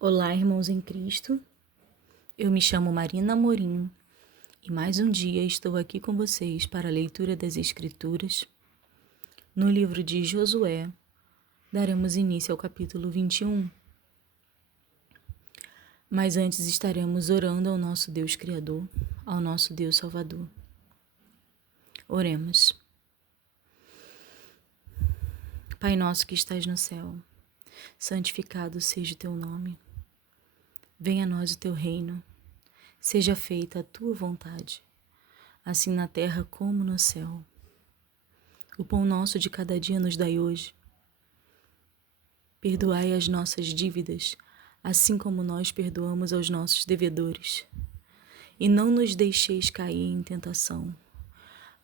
Olá, irmãos em Cristo. Eu me chamo Marina Amorim e mais um dia estou aqui com vocês para a leitura das Escrituras. No livro de Josué, daremos início ao capítulo 21. Mas antes estaremos orando ao nosso Deus Criador, ao nosso Deus Salvador. Oremos. Pai nosso que estás no céu, santificado seja o teu nome. Venha a nós o teu reino. Seja feita a tua vontade, assim na terra como no céu. O pão nosso de cada dia nos dai hoje. Perdoai as nossas dívidas, assim como nós perdoamos aos nossos devedores. E não nos deixeis cair em tentação,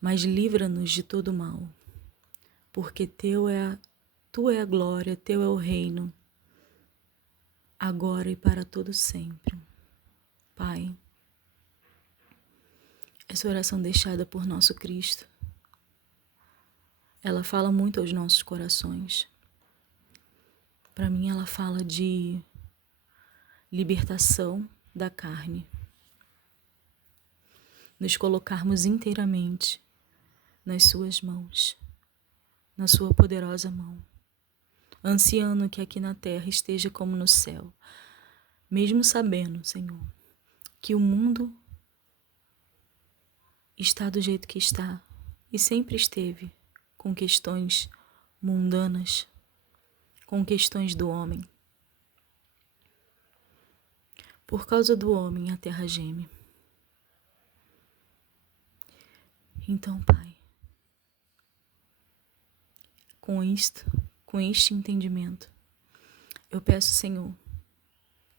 mas livra-nos de todo mal. Porque tua é a glória, teu é o reino, agora e para todo sempre. Pai, essa oração deixada por nosso Cristo, ela fala muito aos nossos corações. Para mim, ela fala de libertação da carne. Nos colocarmos inteiramente nas suas mãos, na sua poderosa mão, ansiando que aqui na terra esteja como no céu, mesmo sabendo, Senhor, que o mundo está do jeito que está e sempre esteve, com questões mundanas, com questões do homem. Por causa do homem, a terra geme. Então, Pai, com este entendimento, eu peço, Senhor,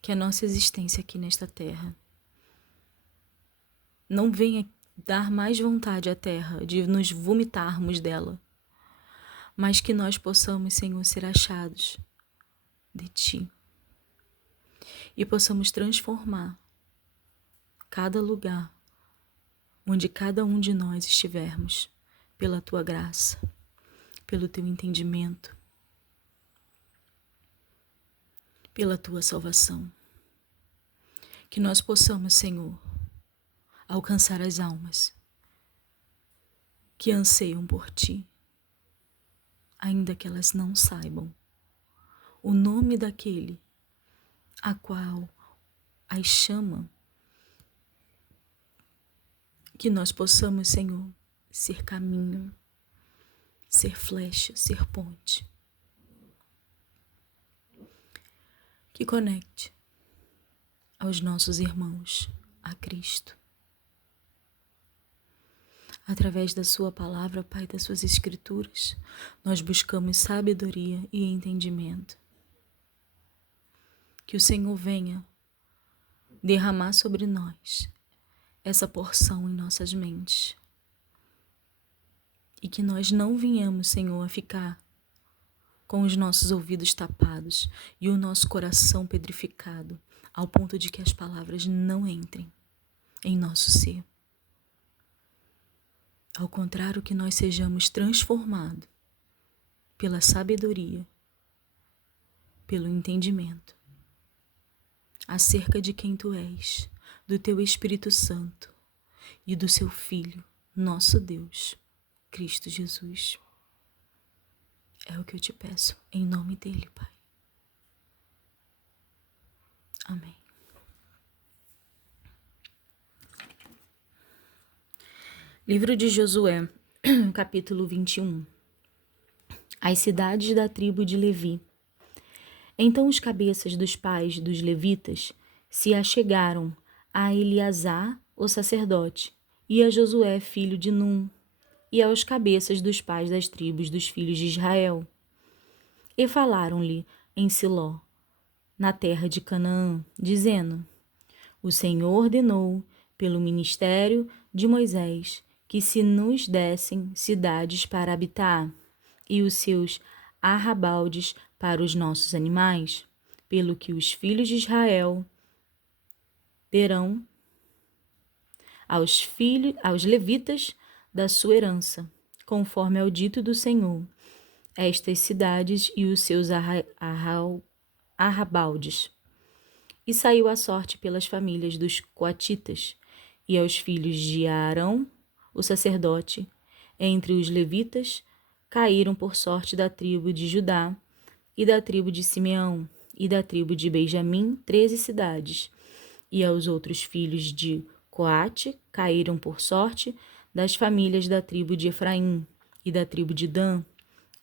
que a nossa existência aqui nesta terra não venha dar mais vontade à terra de nos vomitarmos dela, mas que nós possamos, Senhor, ser achados de Ti e possamos transformar cada lugar onde cada um de nós estivermos pela Tua graça, pelo Teu entendimento, pela Tua salvação. Que nós possamos, Senhor, alcançar as almas que anseiam por Ti, ainda que elas não saibam o nome daquele a qual as chama. Que nós possamos, Senhor, ser caminho, ser flecha, ser ponte, que conecte aos nossos irmãos a Cristo. Através da Sua palavra, Pai, das Suas Escrituras, nós buscamos sabedoria e entendimento. Que o Senhor venha derramar sobre nós essa porção em nossas mentes. E que nós não venhamos, Senhor, a ficar com os nossos ouvidos tapados e o nosso coração pedrificado, ao ponto de que as palavras não entrem em nosso ser. Ao contrário, que nós sejamos transformados pela sabedoria, pelo entendimento, acerca de quem Tu és, do Teu Espírito Santo e do Seu Filho, nosso Deus, Cristo Jesus. É o que eu te peço, em nome dele, Pai. Amém. Livro de Josué, capítulo 21. As cidades da tribo de Levi. Então os cabeças dos pais dos levitas se achegaram a Eleazar, o sacerdote, e a Josué, filho de Num, e aos cabeças dos pais das tribos dos filhos de Israel. E falaram-lhe em Siló, na terra de Canaã, dizendo: O Senhor ordenou, pelo ministério de Moisés, que se nos dessem cidades para habitar, e os seus arrabaldes para os nossos animais, pelo que os filhos de Israel terão aos levitas da sua herança, conforme ao dito do Senhor, estas cidades e os seus arrabaldes. E saiu a sorte pelas famílias dos coatitas, e aos filhos de Aarão, o sacerdote, entre os levitas, caíram por sorte da tribo de Judá, e da tribo de Simeão, e da tribo de Benjamim, 13 cidades. E aos outros filhos de Coate caíram por sorte das famílias da tribo de Efraim, e da tribo de Dan,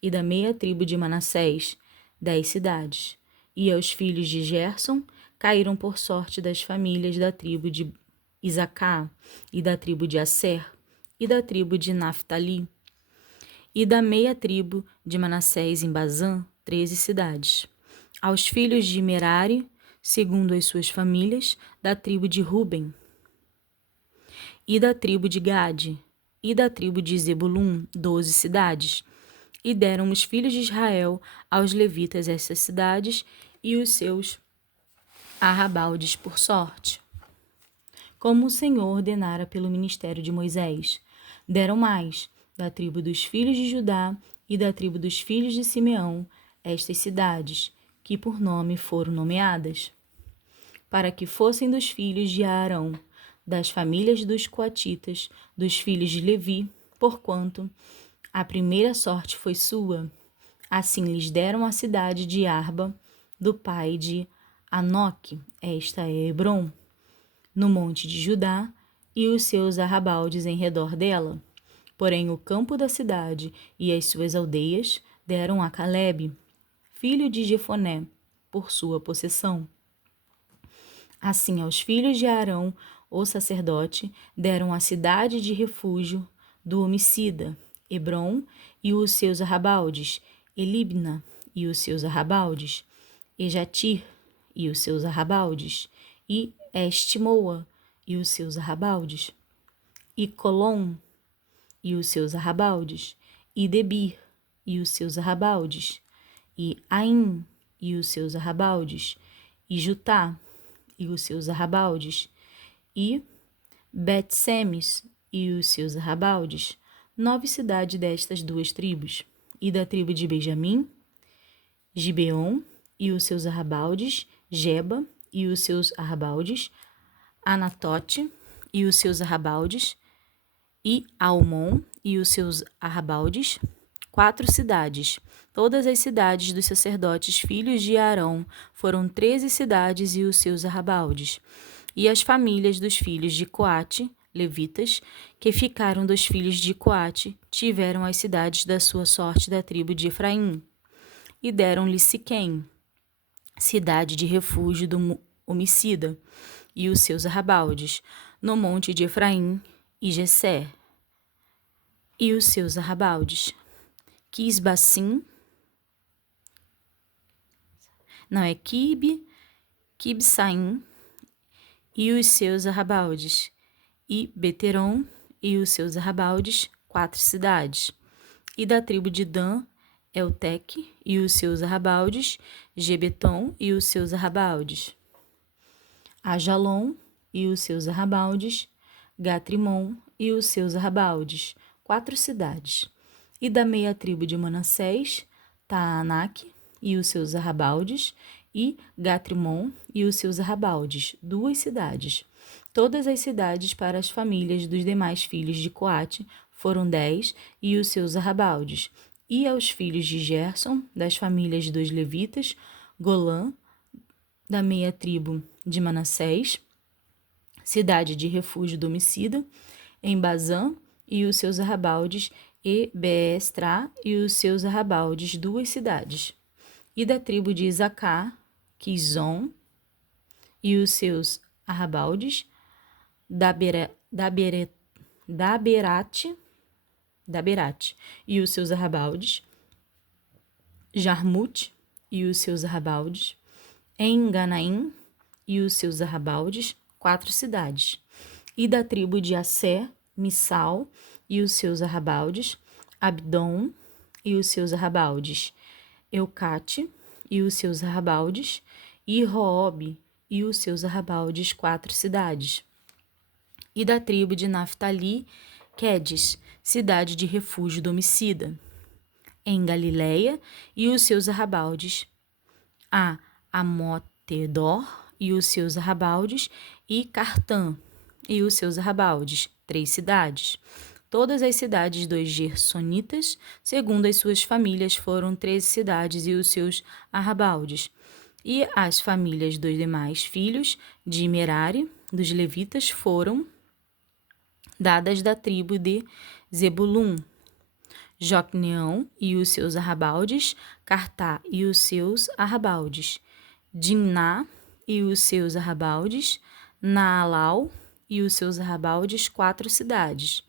e da meia tribo de Manassés, 10 cidades. E aos filhos de Gerson caíram por sorte das famílias da tribo de Isacar, e da tribo de Asser, e da tribo de Naphtali, e da meia tribo de Manassés em Bazã, 13 cidades. Aos filhos de Merari, segundo as suas famílias, da tribo de Ruben, e da tribo de Gade, e da tribo de Zebulum, 12 cidades. E deram os filhos de Israel aos levitas essas cidades e os seus arrabaldes por sorte, como o Senhor ordenara pelo ministério de Moisés. Deram mais, da tribo dos filhos de Judá e da tribo dos filhos de Simeão, estas cidades, que por nome foram nomeadas, para que fossem dos filhos de Aarão, das famílias dos coatitas, dos filhos de Levi, porquanto a primeira sorte foi sua. Assim lhes deram a cidade de Arba, do pai de Anoque, esta é Hebrom, no monte de Judá, e os seus arrabaldes em redor dela. Porém o campo da cidade e as suas aldeias deram a Calebe, filho de Jefoné, por sua possessão. Assim aos filhos de Arão, o sacerdote, deram a cidade de refúgio do homicida, Hebrom e os seus arrabaldes, Elibna e os seus arrabaldes, Ejatir e os seus arrabaldes, e Estimoa e os seus arrabaldes, e Colom e os seus arrabaldes, e Debir e os seus arrabaldes, e Aim e os seus arrabaldes, e Jutá e os seus arrabaldes, e Bet-Semes e os seus arrabaldes, 9 cidades destas duas tribos, e da tribo de Benjamim, Gibeon e os seus arrabaldes, Geba e os seus arrabaldes, Anatote e os seus arrabaldes, e Almon e os seus arrabaldes, 4 cidades. Todas as cidades dos sacerdotes filhos de Arão foram 13 cidades e os seus arrabaldes. E as famílias dos filhos de Coate, levitas, que ficaram dos filhos de Coate, tiveram as cidades da sua sorte da tribo de Efraim. E deram-lhe Siquém, cidade de refúgio do homicida, e os seus arrabaldes, no monte de Efraim, e Gesser, e os seus arrabaldes, Quisbacim, Quibsaim, e os seus arrabaldes, e Beteron e os seus arrabaldes, 4 cidades. E da tribo de Dan, Elteque e os seus arrabaldes, Gebeton e os seus arrabaldes, Ajalon e os seus arrabaldes, Gatrimon e os seus arrabaldes, 4 cidades. E da meia tribo de Manassés, Taanaque e os seus arrabaldes, e Gatrimon e os seus arrabaldes, 2 cidades. Todas as cidades para as famílias dos demais filhos de Coate foram 10, e os seus arrabaldes. E aos filhos de Gerson, das famílias dos levitas, Golã, da meia tribo de Manassés, cidade de refúgio do homicida, em Bazã, e os seus arrabaldes, e Beestrá e os seus arrabaldes, 2 cidades. E da tribo de Isacar, Quizon e os seus arrabaldes, Daberate e os seus arrabaldes, Jarmute e os seus arrabaldes, Enganaim e os seus arrabaldes, 4 cidades. E da tribo de Assé, Missal e os seus arrabaldes, Abdom e os seus arrabaldes, Eucate e os seus arrabaldes, e Roobe e os seus arrabaldes, 4 cidades. E da tribo de Naphtali, Quedes, cidade de refúgio do homicida, em Galileia e os seus arrabaldes, a Amotedor e os seus arrabaldes, e Cartã e os seus arrabaldes, 3 cidades. Todas as cidades dos Gersonitas, segundo as suas famílias, foram 13 cidades e os seus arrabaldes. E as famílias dos demais filhos de Merari, dos levitas, foram dadas da tribo de Zebulun: Jocneão e os seus arrabaldes, Cartá e os seus arrabaldes, Dimná e os seus arrabaldes, Naalau e os seus arrabaldes, 4 cidades.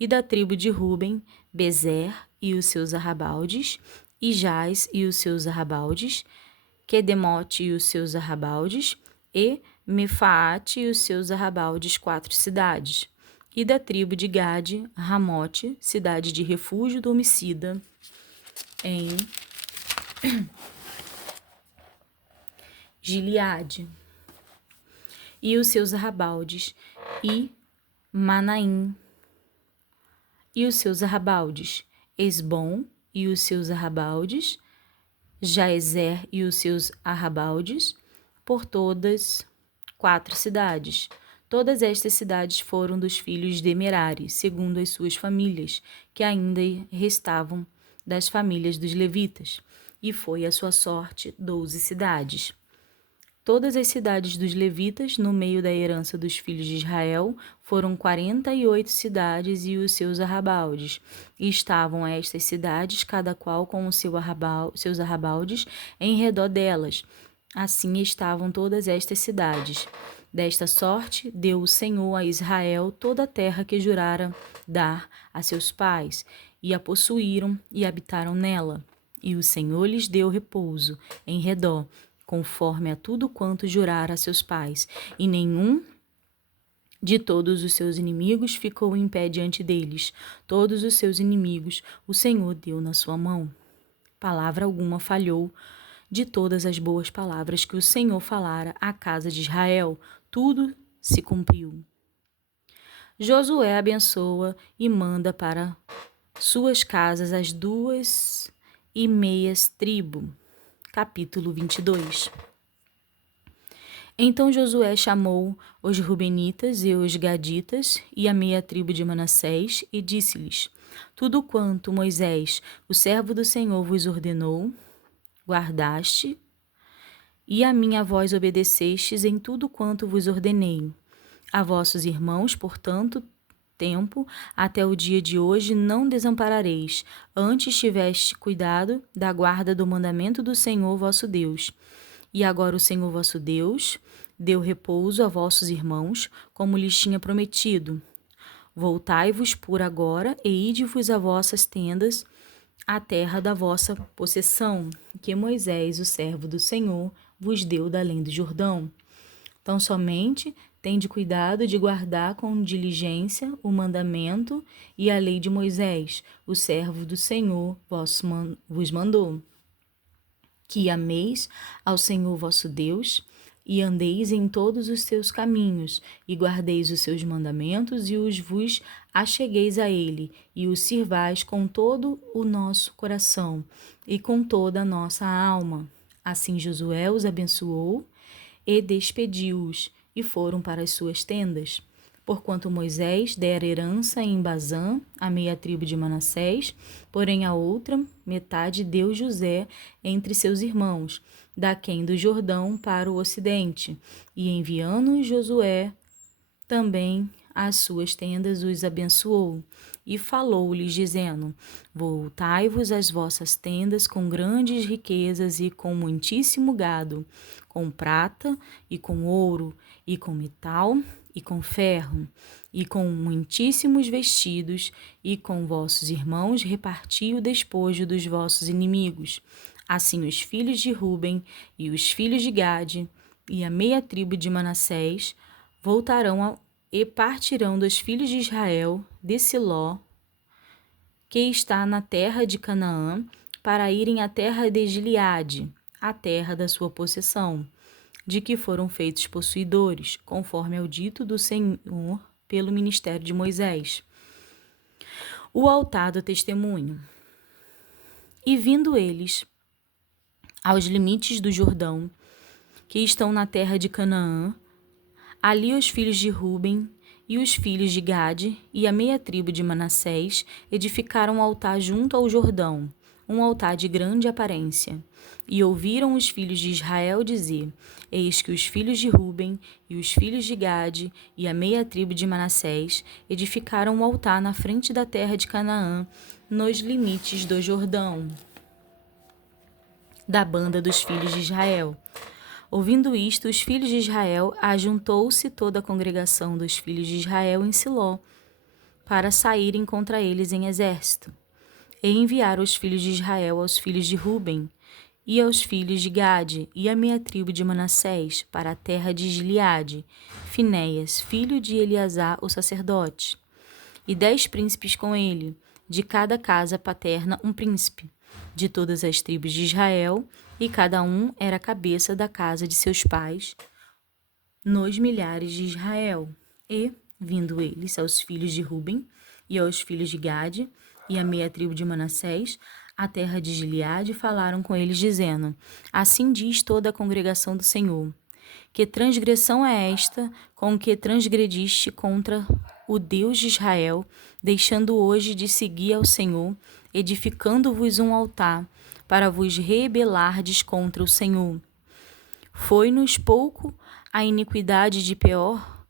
E da tribo de Ruben, Bezer e os seus arrabaldes, Ijás e os seus arrabaldes, Quedemote e os seus arrabaldes, e Mefaate e os seus arrabaldes, 4 cidades. E da tribo de Gade, Ramote, cidade de refúgio do homicida, em Gileade, e os seus arrabaldes, e Manaim, e os seus arrabaldes, Esbom e os seus arrabaldes, Jaezer e os seus arrabaldes, por todas 4 cidades. Todas estas cidades foram dos filhos de Merari, segundo as suas famílias, que ainda restavam das famílias dos levitas, e foi a sua sorte 12 cidades. Todas as cidades dos levitas, no meio da herança dos filhos de Israel, foram 48 cidades e os seus arrabaldes. E estavam estas cidades, cada qual com o seus arrabaldes, em redor delas. Assim estavam todas estas cidades. Desta sorte, deu o Senhor a Israel toda a terra que jurara dar a seus pais, e a possuíram e habitaram nela. E o Senhor lhes deu repouso em redor, conforme a tudo quanto jurara a seus pais, e nenhum de todos os seus inimigos ficou em pé diante deles. Todos os seus inimigos o Senhor deu na sua mão. Palavra alguma falhou de todas as boas palavras que o Senhor falara à casa de Israel. Tudo se cumpriu. Josué abençoa e manda para suas casas as 2,5 tribos. Capítulo 22. Então Josué chamou os Rubenitas e os Gaditas e a meia tribo de Manassés e disse-lhes: Tudo quanto Moisés, o servo do Senhor, vos ordenou, guardaste, e a minha voz obedecestes em tudo quanto vos ordenei. A vossos irmãos, portanto, tempo, até o dia de hoje não desamparareis, antes tiveste cuidado da guarda do mandamento do Senhor vosso Deus. E agora o Senhor vosso Deus deu repouso a vossos irmãos, como lhes tinha prometido. Voltai-vos por agora e ide-vos a vossas tendas, à terra da vossa possessão, que Moisés, o servo do Senhor, vos deu da além do Jordão. Tão somente tende cuidado de guardar com diligência o mandamento e a lei de Moisés, o servo do Senhor vos mandou. Que ameis ao Senhor vosso Deus, e andeis em todos os seus caminhos, e guardeis os seus mandamentos, e os vos achegueis a ele, e os sirvais com todo o nosso coração, e com toda a nossa alma. Assim Josué os abençoou, e despediu-os, e foram para as suas tendas. Porquanto Moisés dera herança em Bazã, a meia tribo de Manassés, porém a outra metade deu José entre seus irmãos, daquém do Jordão para o ocidente. E enviando Josué também às suas tendas os abençoou, e falou-lhes, dizendo: Voltai-vos às vossas tendas com grandes riquezas e com muitíssimo gado, com prata e com ouro, e com metal e com ferro, e com muitíssimos vestidos, e com vossos irmãos reparti o despojo dos vossos inimigos. Assim os filhos de Ruben e os filhos de Gade e a meia tribo de Manassés voltarão e partirão dos filhos de Israel de Siló, que está na terra de Canaã, para irem à terra de Gileade, a terra da sua possessão, de que foram feitos possuidores, conforme ao dito do Senhor pelo ministério de Moisés. O altar do testemunho. E vindo eles aos limites do Jordão, que estão na terra de Canaã. Ali os filhos de Ruben e os filhos de Gade e a meia tribo de Manassés edificaram um altar junto ao Jordão, um altar de grande aparência. E ouviram os filhos de Israel dizer: Eis que os filhos de Ruben e os filhos de Gade e a meia tribo de Manassés edificaram um altar na frente da terra de Canaã, nos limites do Jordão, da banda dos filhos de Israel. Ouvindo isto, os filhos de Israel, ajuntou-se toda a congregação dos filhos de Israel em Siló, para saírem contra eles em exército. E enviaram os filhos de Israel aos filhos de Ruben e aos filhos de Gade e a meia tribo de Manassés para a terra de Gileade, Finéias, filho de Eleazar, o sacerdote, e 10 príncipes com ele, de cada casa paterna um príncipe, de todas as tribos de Israel, e cada um era a cabeça da casa de seus pais, nos milhares de Israel. E, vindo eles aos filhos de Ruben e aos filhos de Gade e a meia tribo de Manassés, a terra de Gileade, falaram com eles, dizendo: Assim diz toda a congregação do Senhor: Que transgressão é esta com que transgrediste contra o Deus de Israel, deixando hoje de seguir ao Senhor, edificando-vos um altar, para vos rebelardes contra o Senhor? Foi-nos pouco a iniquidade de Peor,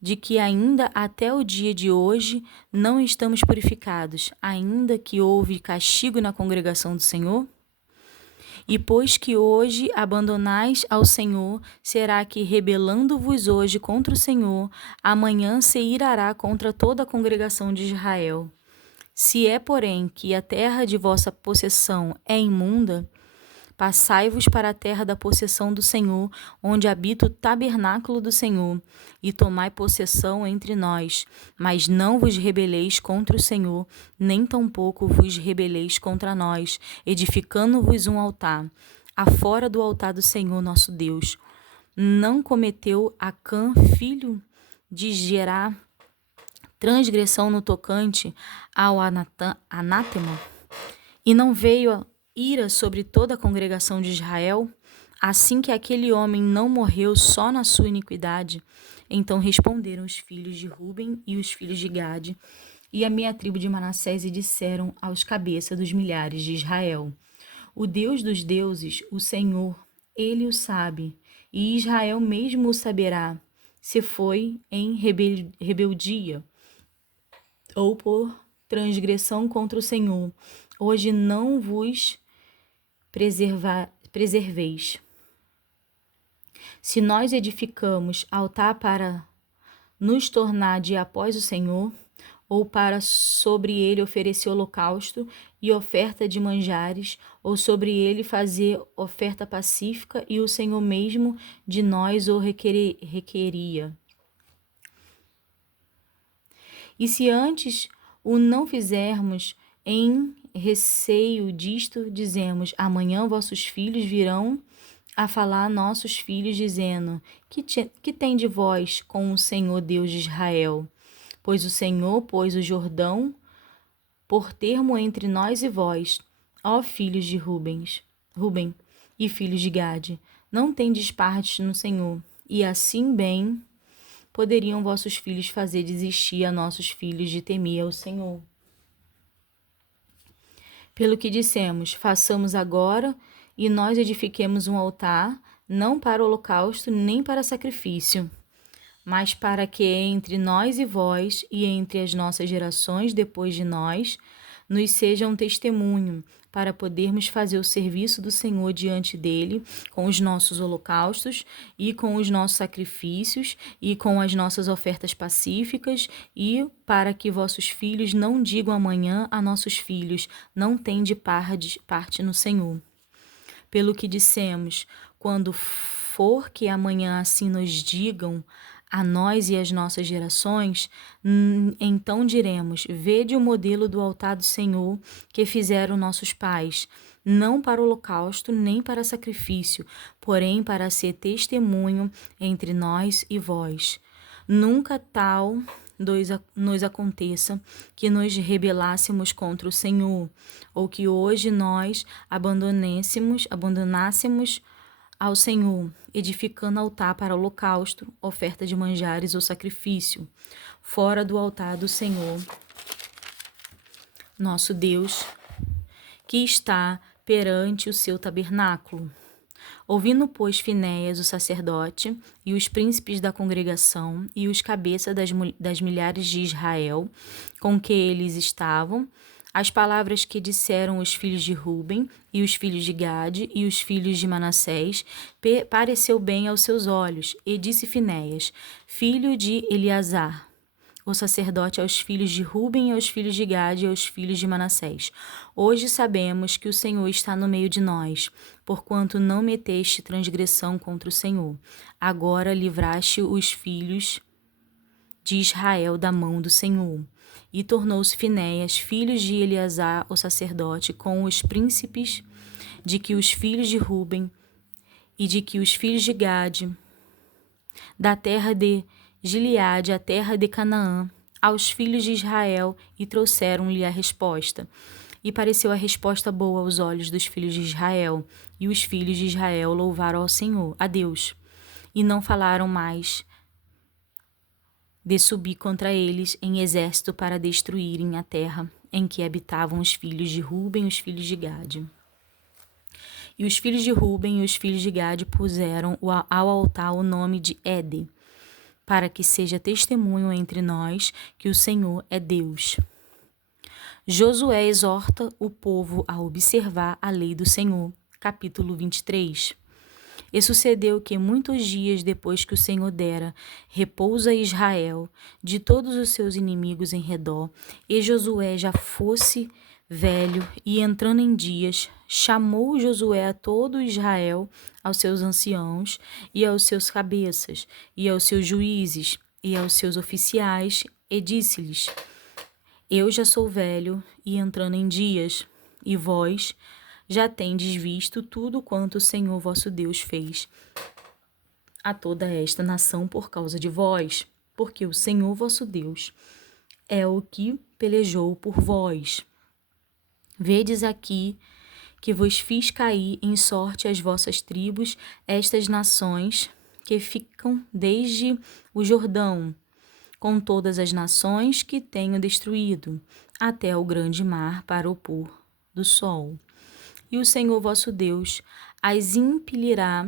de que ainda até o dia de hoje não estamos purificados, ainda que houve castigo na congregação do Senhor? E pois que hoje abandonais ao Senhor, será que, rebelando-vos hoje contra o Senhor, amanhã se irará contra toda a congregação de Israel? Se é, porém, que a terra de vossa possessão é imunda, passai-vos para a terra da possessão do Senhor, onde habita o tabernáculo do Senhor, e tomai possessão entre nós. Mas não vos rebeleis contra o Senhor, nem tampouco vos rebeleis contra nós, edificando-vos um altar, afora do altar do Senhor nosso Deus. Não cometeu Acã, filho de Gerá, transgressão no tocante ao anátema, e não veio ira sobre toda a congregação de Israel, assim que aquele homem não morreu só na sua iniquidade? Então responderam os filhos de Ruben e os filhos de Gade e a meia tribo de Manassés e disseram aos cabeças dos milhares de Israel: O Deus dos deuses, o Senhor, ele o sabe, e Israel mesmo o saberá, se foi em rebeldia ou por transgressão contra o Senhor. Hoje não vos preserveis. Se nós edificamos altar para nos tornar de após o Senhor, ou para sobre ele oferecer holocausto e oferta de manjares, ou sobre ele fazer oferta pacífica, e o Senhor mesmo de nós o requeria. E se antes o não fizermos, em receio disto, dizemos: amanhã vossos filhos virão a falar a nossos filhos, dizendo: que tem de vós com o Senhor Deus de Israel? Pois o Senhor pôs o Jordão por termo entre nós e vós, ó filhos de Ruben e filhos de Gade. Não tendes parte no Senhor, e assim bem poderiam vossos filhos fazer desistir a nossos filhos de temer ao Senhor. Pelo que dissemos: façamos agora e nós edifiquemos um altar, não para holocausto nem para sacrifício, mas para que entre nós e vós e entre as nossas gerações depois de nós, nos seja um testemunho, para podermos fazer o serviço do Senhor diante dele, com os nossos holocaustos e com os nossos sacrifícios e com as nossas ofertas pacíficas, e para que vossos filhos não digam amanhã a nossos filhos: não tende parte no Senhor. Pelo que dissemos: quando for que amanhã assim nos digam a nós e às nossas gerações, então diremos: vede o modelo do altar do Senhor que fizeram nossos pais, não para holocausto nem para sacrifício, porém para ser testemunho entre nós e vós. Nunca tal nos aconteça que nos rebelássemos contra o Senhor, ou que hoje nós abandonássemos ao Senhor, edificando altar para holocausto, oferta de manjares ou sacrifício, fora do altar do Senhor, nosso Deus, que está perante o seu tabernáculo. Ouvindo, pois, Finéias, o sacerdote, e os príncipes da congregação, e os cabeças das milhares de Israel, com que eles estavam, as palavras que disseram os filhos de Ruben, e os filhos de Gade, e os filhos de Manassés, pareceu bem aos seus olhos, e disse Finéias, filho de Eleazar, o sacerdote, aos filhos de Ruben, e aos filhos de Gade, e aos filhos de Manassés: hoje sabemos que o Senhor está no meio de nós, porquanto não meteste transgressão contra o Senhor. Agora livraste os filhos de Israel da mão do Senhor. E tornou-se Finéias, filho de Eleazar, o sacerdote, com os príncipes, de que os filhos de Ruben e de que os filhos de Gade, da terra de Gileade, a terra de Canaã, aos filhos de Israel, e trouxeram-lhe a resposta. E pareceu a resposta boa aos olhos dos filhos de Israel, e os filhos de Israel louvaram ao Senhor, a Deus, e não falaram mais de subir contra eles em exército para destruírem a terra em que habitavam os filhos de Ruben e os filhos de Gade. E os filhos de Ruben e os filhos de Gade puseram ao altar o nome de Ede, para que seja testemunho entre nós que o Senhor é Deus. Josué exorta o povo a observar a lei do Senhor. Capítulo 23. E sucedeu que muitos dias depois que o Senhor dera repouso a Israel de todos os seus inimigos em redor, e Josué já fosse velho e entrando em dias, chamou Josué a todo Israel, aos seus anciãos e aos seus cabeças, e aos seus juízes e aos seus oficiais, e disse-lhes: eu já sou velho e entrando em dias, e vós já tendes visto tudo quanto o Senhor vosso Deus fez a toda esta nação por causa de vós, porque o Senhor vosso Deus é o que pelejou por vós. Vedes aqui que vos fiz cair em sorte as vossas tribos, estas nações que ficam desde o Jordão, com todas as nações que tenho destruído, até o grande mar para o pôr do sol. E o Senhor vosso Deus as impelirá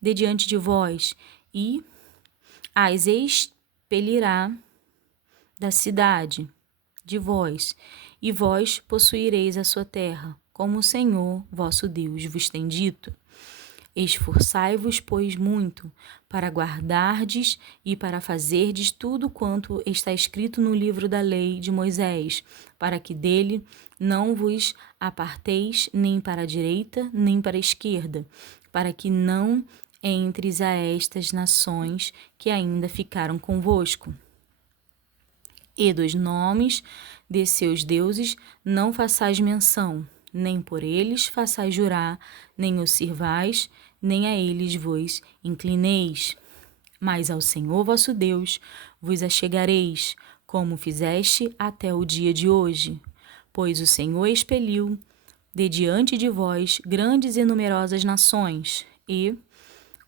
de diante de vós, e as expelirá da cidade de vós, e vós possuireis a sua terra, como o Senhor vosso Deus vos tem dito. Esforçai-vos, pois, muito, para guardardes e para fazerdes tudo quanto está escrito no livro da lei de Moisés, para que dele não vos aparteis nem para a direita, nem para a esquerda, para que não entres a estas nações que ainda ficaram convosco. E dos nomes de seus deuses não façais menção, nem por eles façais jurar, nem os sirvais, nem a eles vos inclineis. Mas ao Senhor vosso Deus vos achegareis, como fizeste até o dia de hoje. Pois o Senhor expeliu de diante de vós grandes e numerosas nações, e,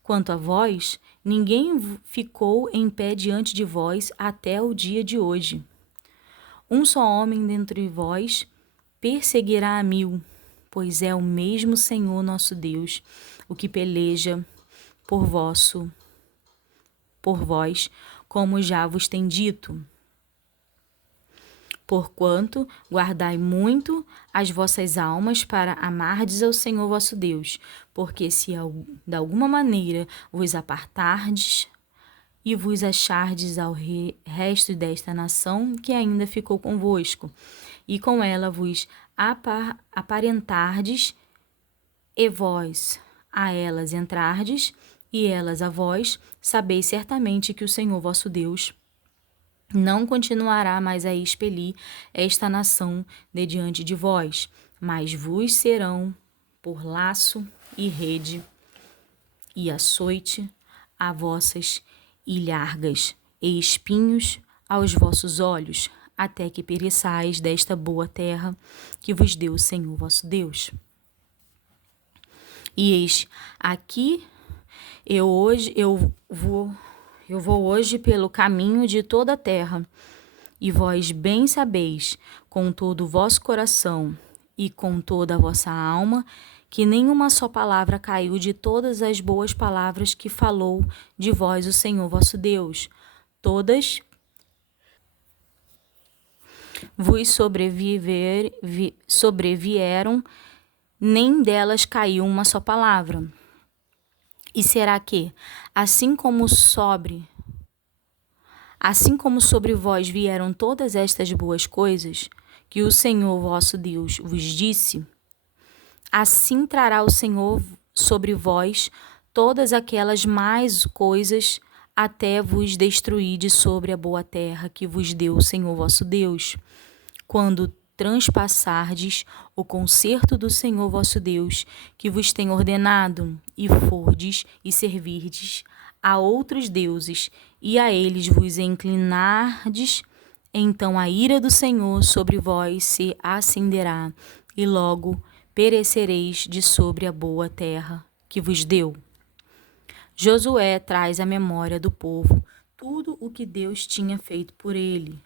quanto a vós, ninguém ficou em pé diante de vós até o dia de hoje. Um só homem dentre vós perseguirá a 1000, pois é o mesmo Senhor nosso Deus, o que peleja por vós, como já vos tem dito. Porquanto guardai muito as vossas almas para amardes ao Senhor vosso Deus, porque se de alguma maneira vos apartardes e vos achardes ao resto desta nação que ainda ficou convosco, e com ela vos aparentardes, e vós a elas entrardes, e elas a vós, sabeis certamente que o Senhor vosso Deus não continuará mais a expelir esta nação de diante de vós, mas vos serão por laço e rede e açoite a vossas ilhargas e espinhos aos vossos olhos, até que pereçais desta boa terra que vos deu o Senhor vosso Deus. E eis aqui eu vou hoje pelo caminho de toda a terra, e vós bem sabeis, com todo o vosso coração e com toda a vossa alma, que nenhuma só palavra caiu de todas as boas palavras que falou de vós o Senhor vosso Deus. Todas vos sobrevieram, nem delas caiu uma só palavra. E será que, assim como sobre vós vieram todas estas boas coisas, que o Senhor vosso Deus vos disse, assim trará o Senhor sobre vós todas aquelas mais coisas, até vos destruir de sobre a boa terra que vos deu o Senhor vosso Deus, quando transpassardes o concerto do Senhor vosso Deus, que vos tem ordenado, e fordes e servirdes a outros deuses, e a eles vos inclinardes, então a ira do Senhor sobre vós se acenderá, e logo perecereis de sobre a boa terra que vos deu. Josué traz à memória do povo tudo o que Deus tinha feito por ele.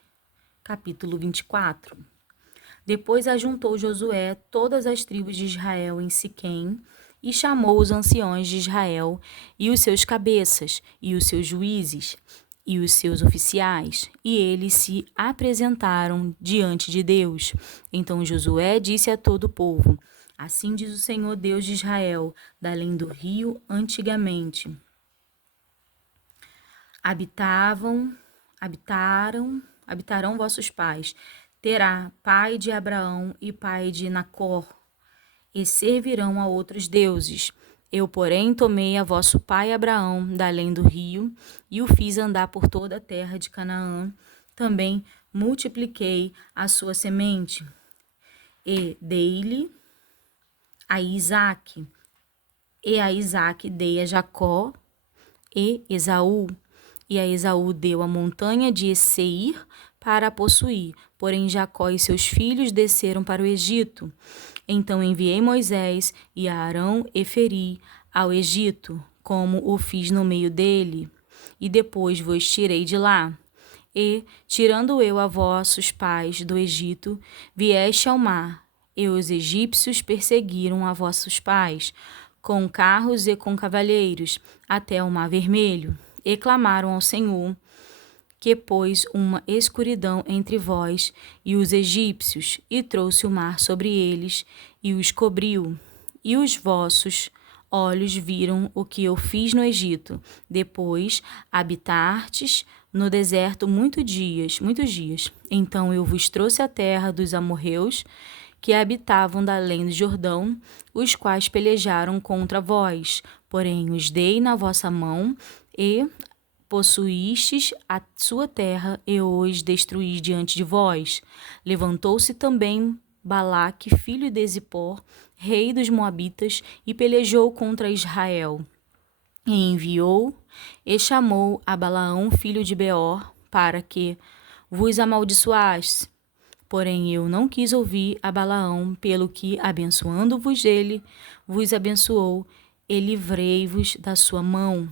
Capítulo 24. Depois ajuntou Josué todas as tribos de Israel em Siquém, e chamou os anciões de Israel, e os seus cabeças, e os seus juízes, e os seus oficiais, e eles se apresentaram diante de Deus. Então Josué disse a todo o povo: Assim diz o Senhor Deus de Israel, da além do rio, antigamente habitarão vossos pais, Terá, pai de Abraão e pai de Nacor, e servirão a outros deuses. Eu, porém, tomei a vosso pai Abraão da além do rio, e o fiz andar por toda a terra de Canaã. Também multipliquei a sua semente, e dei-lhe a Isaque, e a Isaque dei a Jacó e Esaú, e a Esaú deu a montanha de Seir para a possuir. Porém Jacó e seus filhos desceram para o Egito. Então enviei Moisés e Arão e feri ao Egito, como o fiz no meio dele, e depois vos tirei de lá. E, tirando eu a vossos pais do Egito, vieste ao mar, e os egípcios perseguiram a vossos pais, com carros e com cavalheiros, até o mar vermelho, e clamaram ao Senhor, que pôs uma escuridão entre vós e os egípcios, e trouxe o mar sobre eles, e os cobriu. E os vossos olhos viram o que eu fiz no Egito. Depois habitastes no deserto muitos dias. Então eu vos trouxe a terra dos amorreus, que habitavam da além do Jordão, os quais pelejaram contra vós. Porém os dei na vossa mão, e possuístes a sua terra, e os destruís diante de vós. Levantou-se também Balaque, filho de Zippor, rei dos Moabitas, e pelejou contra Israel. E enviou e chamou a Balaão, filho de Beor, para que vos amaldiçoasse. Porém eu não quis ouvir a Balaão, pelo que, abençoando-vos ele, vos abençoou, e livrei-vos da sua mão.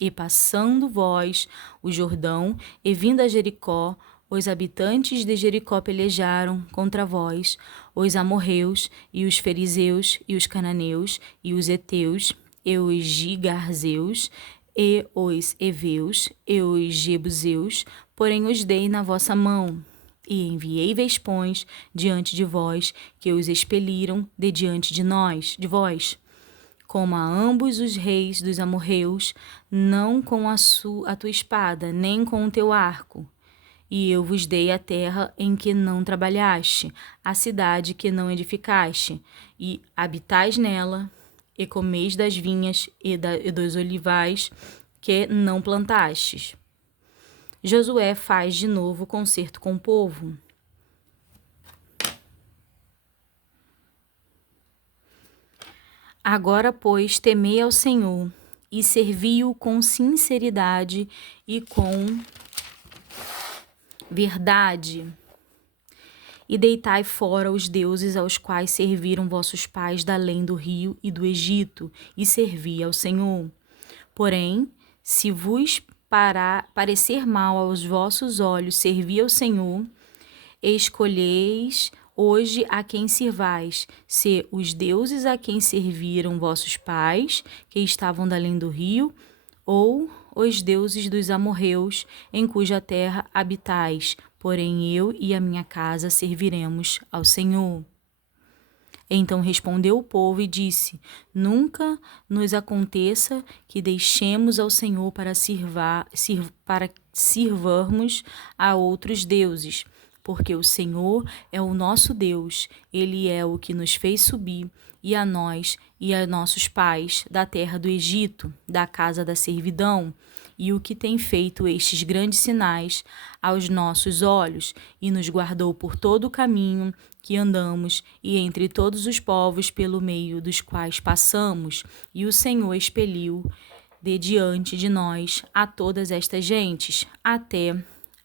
E passando vós o Jordão, e vindo a Jericó, os habitantes de Jericó pelejaram contra vós, os amorreus, e os fariseus, e os cananeus, e os heteus, e os gigarzeus, e os heveus, e os jebuseus, porém os dei na vossa mão. E enviei vespões diante de vós, que os expeliram de diante de vós. Como a ambos os reis dos amorreus, não com a tua espada, nem com o teu arco. E eu vos dei a terra em que não trabalhaste, a cidade que não edificaste, e habitais nela, e comeis das vinhas e dos olivais que não plantastes. Josué faz de novo concerto com o povo. Agora, pois, temei ao Senhor, e servi-o com sinceridade e com verdade. e deitai fora os deuses aos quais serviram vossos pais da além do rio e do Egito, e servi ao Senhor. Porém, se vos parecer mal aos vossos olhos servir ao Senhor, escolheis hoje a quem sirvais, se os deuses a quem serviram vossos pais, que estavam da além do rio, ou os deuses dos amorreus, em cuja terra habitais. Porém eu e a minha casa serviremos ao Senhor. Então respondeu o povo e disse: Nunca nos aconteça que deixemos ao Senhor para sirvarmos a outros deuses, porque o Senhor é o nosso Deus, Ele é o que nos fez subir, e a nós e a nossos pais, da terra do Egito, da casa da servidão, e o que tem feito estes grandes sinais aos nossos olhos, e nos guardou por todo o caminho que andamos, e entre todos os povos pelo meio dos quais passamos, e o Senhor expeliu de diante de nós a todas estas gentes, até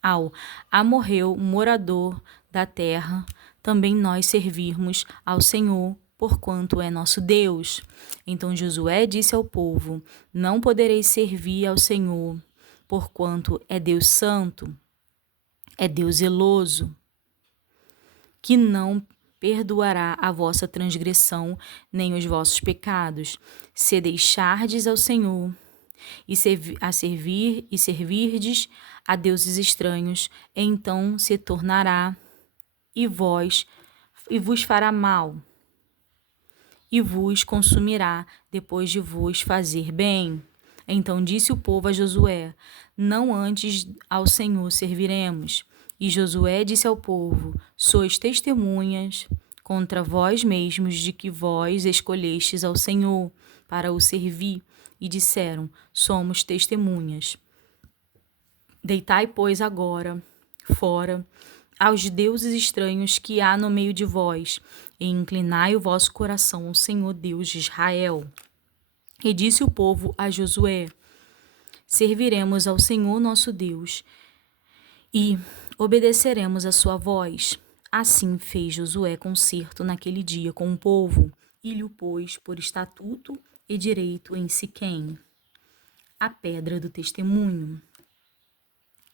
ao amorreu morador da terra, também nós servirmos ao Senhor, porquanto é nosso Deus. Então Josué disse ao povo: Não podereis servir ao Senhor, porquanto é Deus santo, é Deus zeloso, que não perdoará a vossa transgressão nem os vossos pecados, se deixardes ao Senhor e servirdes a deuses estranhos, então se tornará e vos fará mal e vos consumirá depois de vos fazer bem. Então disse o povo a Josué: Não antes ao Senhor serviremos. E Josué disse ao povo: Sois testemunhas contra vós mesmos de que vós escolhestes ao Senhor para o servir. E disseram: Somos testemunhas. Deitai, pois, agora fora aos deuses estranhos que há no meio de vós, e inclinai o vosso coração ao Senhor Deus de Israel. E disse o povo a Josué: Serviremos ao Senhor nosso Deus e obedeceremos a sua voz. Assim fez Josué concerto naquele dia com o povo, e lhe o pôs por estatuto e direito em Siquém, a pedra do testemunho.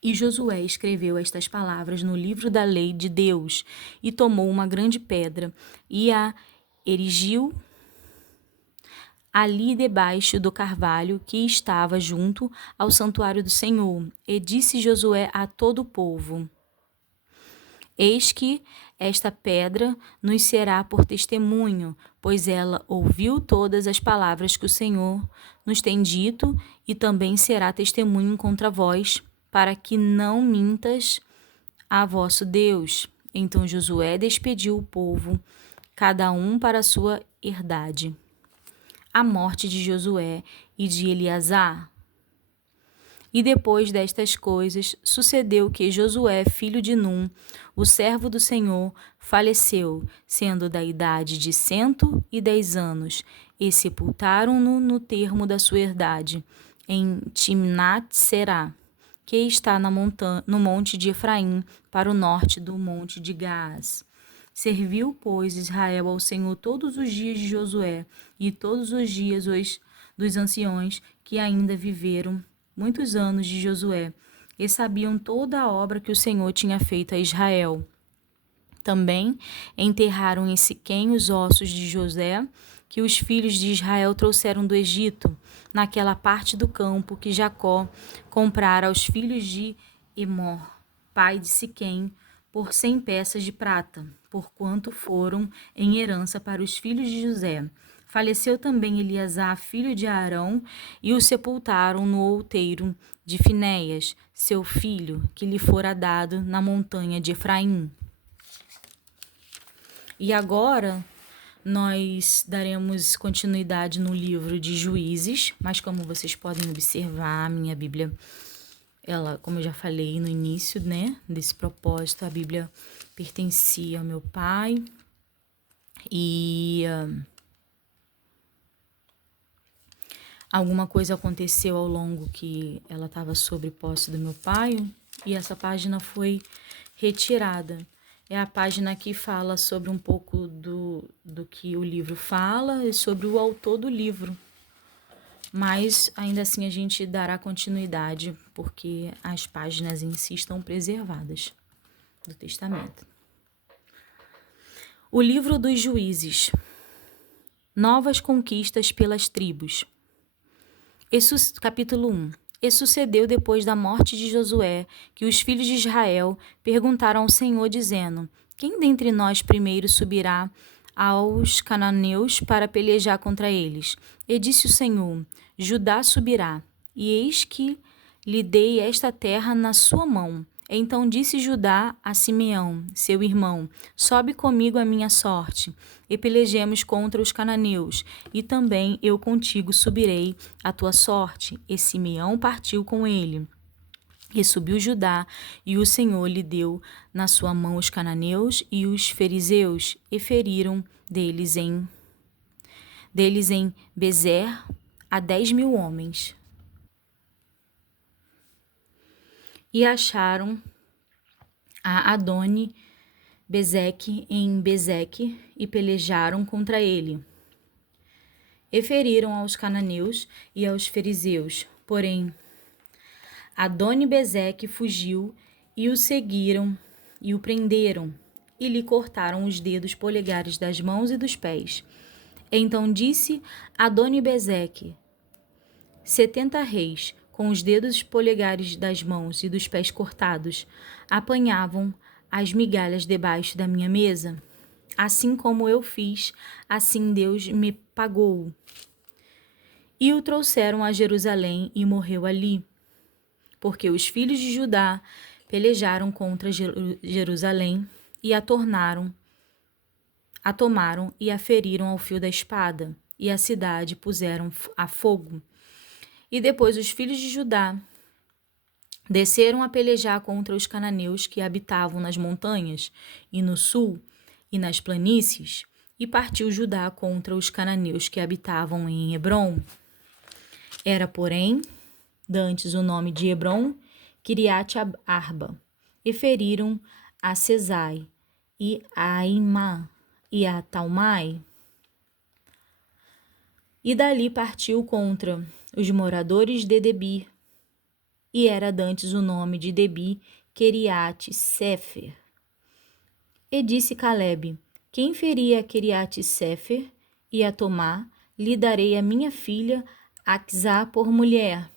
E Josué escreveu estas palavras no livro da lei de Deus, e tomou uma grande pedra, e a erigiu ali debaixo do carvalho que estava junto ao santuário do Senhor. E disse Josué a todo o povo: Eis que esta pedra nos será por testemunho, pois ela ouviu todas as palavras que o Senhor nos tem dito, e também será testemunho contra vós, para que não mintas a vosso Deus. Então Josué despediu o povo, cada um para a sua herdade. A morte de Josué e de Eleazar. E depois destas coisas, sucedeu que Josué, filho de Num, o servo do Senhor, faleceu, sendo da idade de 110 anos, e sepultaram-no no termo da sua herdade, em Timnat-Será, que está no monte de Efraim, para o norte do monte de Gaás. Serviu, pois, Israel ao Senhor todos os dias de Josué, e todos os dias dos anciões que ainda viveram muitos anos de Josué, e sabiam toda a obra que o Senhor tinha feito a Israel. Também enterraram em Siquém os ossos de José, que os filhos de Israel trouxeram do Egito, naquela parte do campo que Jacó comprara aos filhos de Emor, pai de Siquém, por 100 peças de prata, porquanto foram em herança para os filhos de José. Faleceu também Eleazar, filho de Arão, e o sepultaram no outeiro de Finéias, seu filho, que lhe fora dado na montanha de Efraim. E agora nós daremos continuidade no livro de Juízes, mas como vocês podem observar, a minha Bíblia, ela, como eu já falei no início, né, desse propósito, a Bíblia pertencia ao meu pai e alguma coisa aconteceu ao longo que ela estava sob posse do meu pai e essa página foi retirada. é a página que fala sobre um pouco do que o livro fala e sobre o autor do livro. Mas ainda assim a gente dará continuidade, porque as páginas em si estão preservadas do Testamento. O livro dos Juízes. Novas conquistas pelas tribos. Capítulo 1. E sucedeu depois da morte de Josué, que os filhos de Israel perguntaram ao Senhor, dizendo: Quem dentre nós primeiro subirá aos cananeus para pelejar contra eles? E disse o Senhor: Judá subirá, e eis que lhe dei esta terra na sua mão. Então disse Judá a Simeão, seu irmão: Sobe comigo a minha sorte, e pelejemos contra os cananeus, e também eu contigo subirei a tua sorte. E Simeão partiu com ele. E subiu Judá, e o Senhor lhe deu na sua mão os cananeus e os fariseus, e feriram deles em Bezer a 10.000 homens. E acharam a Adoni Bezeque em Bezeque e pelejaram contra ele. E feriram aos cananeus e aos fariseus. Porém, Adoni Bezeque fugiu e o seguiram e o prenderam e lhe cortaram os dedos polegares das mãos e dos pés. Então disse Adoni Bezeque: 70 reis, com os dedos polegares das mãos e dos pés cortados, apanhavam as migalhas debaixo da minha mesa. Assim como eu fiz, assim Deus me pagou. E o trouxeram a Jerusalém e morreu ali, porque os filhos de Judá pelejaram contra Jerusalém e a tomaram e a feriram ao fio da espada, e a cidade puseram a fogo. E depois os filhos de Judá desceram a pelejar contra os cananeus que habitavam nas montanhas e no sul e nas planícies, e partiu Judá contra os cananeus que habitavam em Hebrom. Era, porém, dantes o nome de Hebrom, Kiriat Arba, e feriram a Sesai, e a Aimá, e a Talmai. E dali partiu contra os moradores de Debir, e era dantes o nome de Debir, Kiriat Sefer. E disse Calebe: Quem feria a Kiriat Sefer e a Tomar, lhe darei a minha filha Aczá por mulher.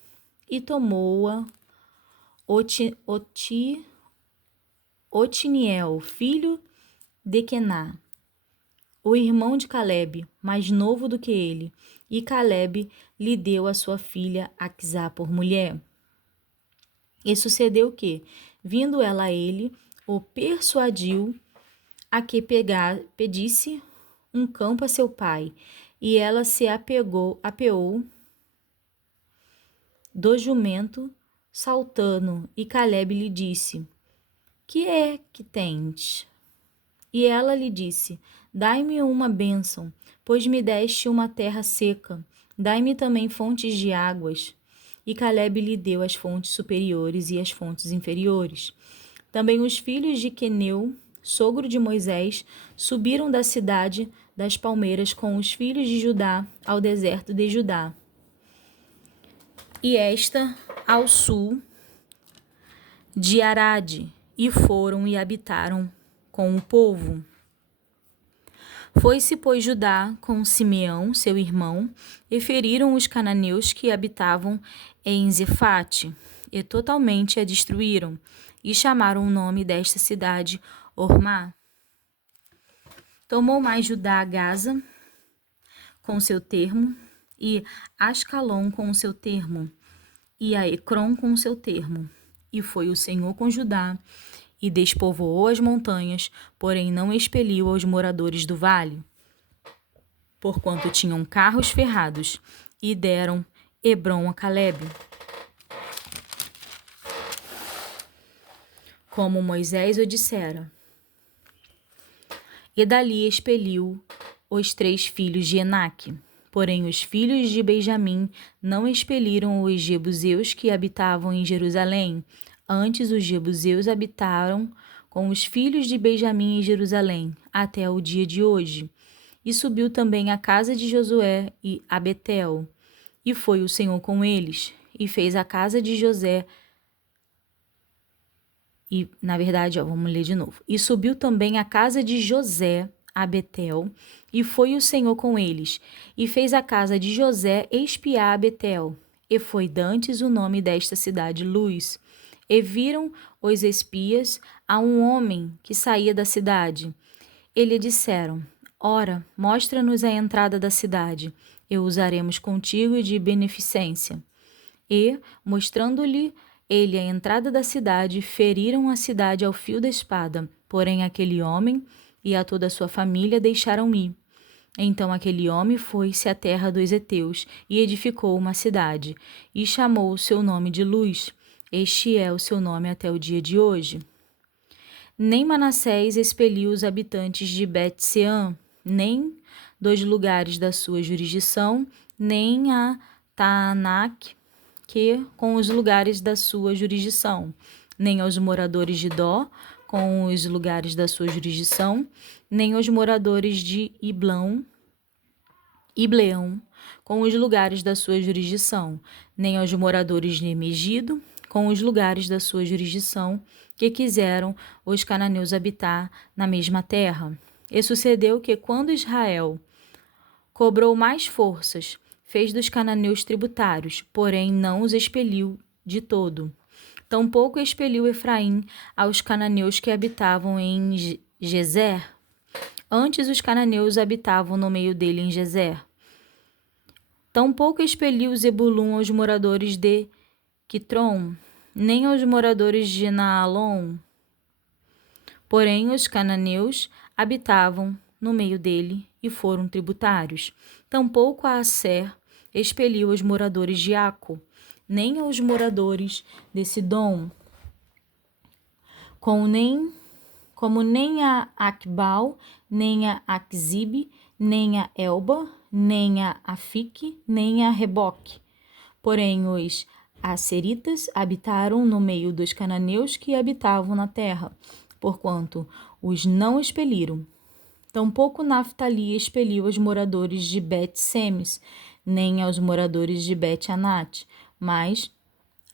E tomou-a Otiniel, filho de Quená, o irmão de Calebe, mais novo do que ele, e Calebe lhe deu a sua filha Aczá por mulher. E sucedeu que, vindo ela a ele, o persuadiu a que pedisse um campo a seu pai, e ela se apeou do jumento, saltando, e Calebe lhe disse: Que é que tens? E ela lhe disse: Dai-me uma bênção, pois me deste uma terra seca. Dai-me também fontes de águas. E Calebe lhe deu as fontes superiores e as fontes inferiores. Também os filhos de Queneu, sogro de Moisés, subiram da cidade das palmeiras com os filhos de Judá ao deserto de Judá. E esta ao sul de Arade, e foram e habitaram com o povo. Foi-se, pois, Judá com Simeão, seu irmão, e feriram os cananeus que habitavam em Zefate, e totalmente a destruíram, e chamaram o nome desta cidade Ormá. Tomou mais Judá Gaza com seu termo, e Ascalon com seu termo, e a Ecrom com seu termo. E foi o Senhor com Judá, e despovoou as montanhas, porém não expeliu aos moradores do vale, porquanto tinham carros ferrados, e deram Hebrom a Calebe, como Moisés o dissera. E dali expeliu os 3 filhos de Enaque. Porém os filhos de Benjamim não expeliram os jebuseus que habitavam em Jerusalém. Antes os jebuseus habitaram com os filhos de Benjamim em Jerusalém, até o dia de hoje. E subiu também à casa de Josué e a Betel, e foi o Senhor com eles, e fez a casa de José. E, na verdade, vamos ler de novo. E subiu também à casa de José a Betel, e foi o Senhor com eles, e fez a casa de José espiar a Betel. E foi dantes o nome desta cidade Luz. E viram os espias a um homem que saía da cidade. E lhe disseram: Ora, mostra-nos a entrada da cidade, e usaremos contigo de beneficência. E, mostrando-lhe ele a entrada da cidade, feriram a cidade ao fio da espada. Porém, aquele homem e a toda a sua família deixaram ir. Então aquele homem foi-se à terra dos heteus e edificou uma cidade, e chamou o seu nome de Luz. Este é o seu nome até o dia de hoje. Nem Manassés expeliu os habitantes de Bet-Seã, nem dos lugares da sua jurisdição, nem a Taanac, que com os lugares da sua jurisdição, nem aos moradores de Dó, com os lugares da sua jurisdição, nem aos moradores de Ibleão, com os lugares da sua jurisdição, nem aos moradores de Megido, com os lugares da sua jurisdição, que quiseram os cananeus habitar na mesma terra. E sucedeu que, quando Israel cobrou mais forças, fez dos cananeus tributários, porém não os expeliu de todo. Tampouco expeliu Efraim aos cananeus que habitavam em Gezer. Antes os cananeus habitavam no meio dele em Gezer. Tampouco expeliu Zebulum aos moradores de Quitrom, nem aos moradores de Naalon. Porém os cananeus habitavam no meio dele e foram tributários. Tampouco a Asser expeliu os moradores de Aco, nem aos moradores de Sidom, como nem a Acbal, nem a Aczibe, nem a Elba, nem a Afique, nem a Reboque. Porém os asseritas habitaram no meio dos cananeus que habitavam na terra, porquanto os não expeliram. Tampouco Naftali expeliu os moradores de Bet-Semes, nem aos moradores de Bet-Anat, mas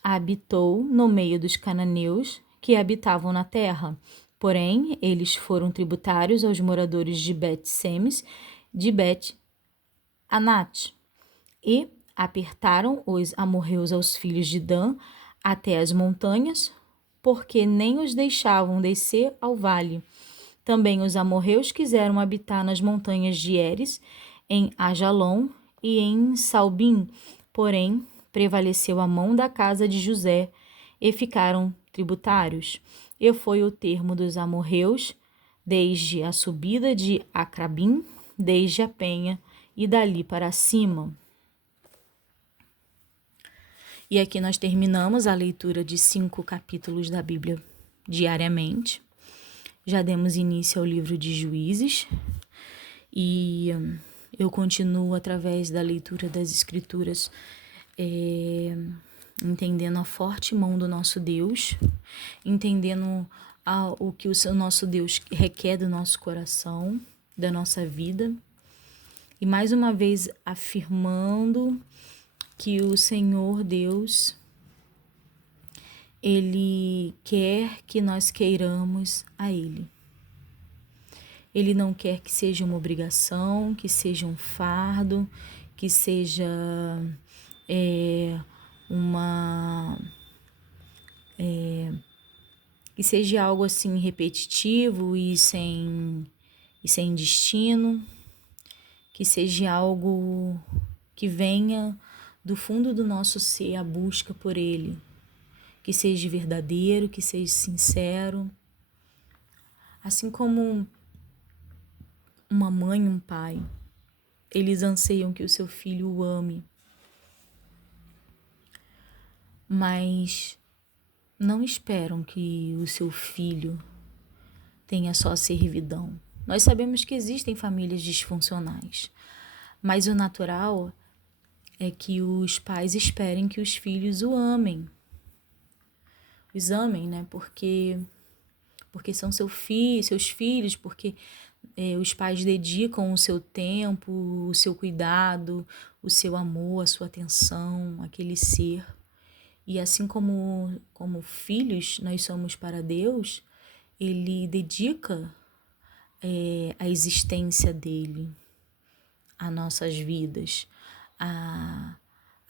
habitou no meio dos cananeus que habitavam na terra. Porém, eles foram tributários aos moradores de Bet-Semes, de Bet-Anat, e apertaram os amorreus aos filhos de Dan até as montanhas, porque nem os deixavam descer ao vale. Também os amorreus quiseram habitar nas montanhas de Eres, em Ajalon e em Salbim, porém prevaleceu a mão da casa de José, e ficaram tributários. E foi o termo dos amorreus, desde a subida de Acrabim, desde a penha, e dali para cima. E aqui nós terminamos a leitura de 5 capítulos da Bíblia diariamente. Já demos início ao livro de Juízes e eu continuo através da leitura das Escrituras, entendendo a forte mão do nosso Deus, entendendo o que o nosso Deus requer do nosso coração, da nossa vida, e mais uma vez afirmando que o Senhor Deus, Ele quer que nós queiramos a Ele. Ele não quer que seja uma obrigação, que seja um fardo, que seja que seja algo assim repetitivo e sem destino, que seja algo que venha do fundo do nosso ser a busca por Ele, que seja verdadeiro, que seja sincero. Assim como uma mãe e um pai, eles anseiam que o seu filho o ame, mas não esperam que o seu filho tenha só servidão. Nós sabemos que existem famílias disfuncionais, mas o natural é que os pais esperem que os filhos os amem, né? Porque porque são seus filhos, porque os pais dedicam o seu tempo, o seu cuidado, o seu amor, a sua atenção àquele ser. E assim como filhos nós somos para Deus, Ele dedica a existência dele a nossas vidas, a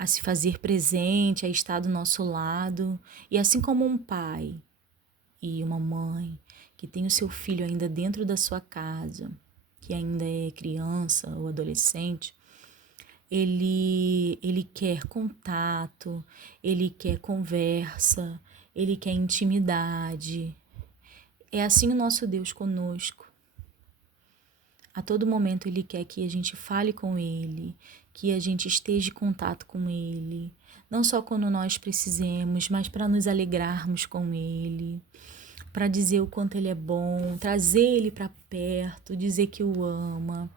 se fazer presente, a estar do nosso lado. E assim como um pai e uma mãe que tem o seu filho ainda dentro da sua casa, que ainda é criança ou adolescente, ele quer contato, ele quer conversa, ele quer intimidade. É assim o nosso Deus conosco. A todo momento Ele quer que a gente fale com Ele, que a gente esteja em contato com Ele, não só quando nós precisemos, mas para nos alegrarmos com Ele, para dizer o quanto Ele é bom, trazer Ele para perto, dizer que o ama.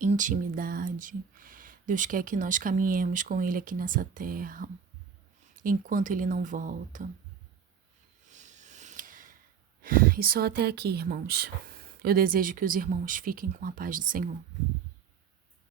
Intimidade. Deus quer que nós caminhemos com Ele aqui nessa terra, enquanto Ele não volta. E só até aqui, irmãos. Eu desejo que os irmãos fiquem com a paz do Senhor.